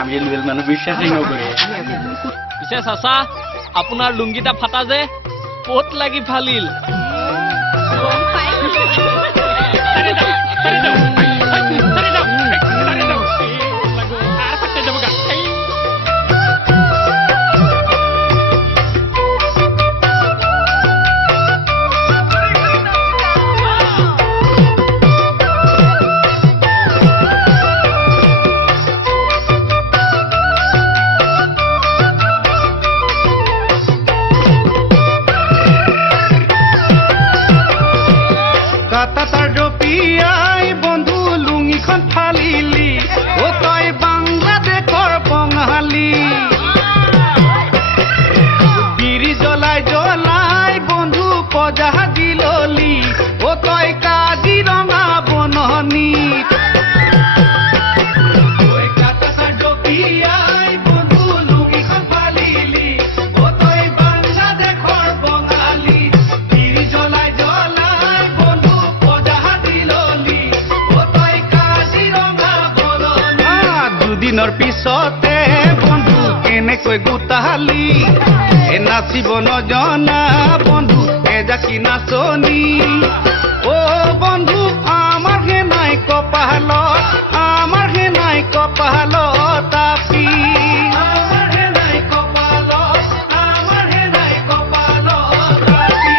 আমি লোকেল মানুহ বিশ্বাসেই নকৰে পিছে চাচা আপোনাৰ লুংগিটা ফাটা যে ক'ত লাগি ফালিল দিনৰ পিছতে বন্ধু কেনেকৈ গোটালি নাচিব নজনা বন্ধু এজাকি নাচনি অ বন্ধু আমাৰ হে নাই কপালত আমাৰ হে নাই কপালত আপি আমাৰ হে নাই কপালত আমাৰ হে নাই কপালত আপি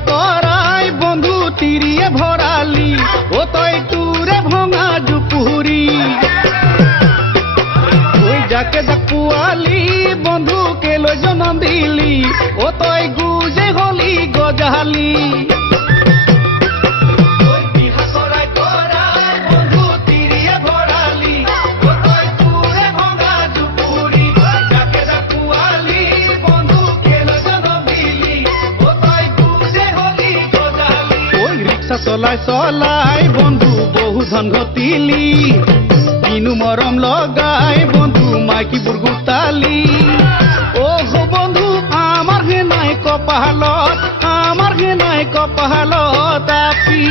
কৰাই বন্ধু তিৰিয়ে ভৰালি ও তই তোৰে ভঙা জুপুৰি ওই যাকে যাক পোৱালি বন্ধু কেলৈ জনম দিলি ও তই গুজে হলি গজালি চলাই চলাই বন্ধু বহু ধন ঘটিলি কিনু মৰম লগাই বন্ধু মাইকীবোৰ গোটালি অহ বন্ধু আমাৰ হে নাই কপালত আমাৰ হে নাই কপালত আপি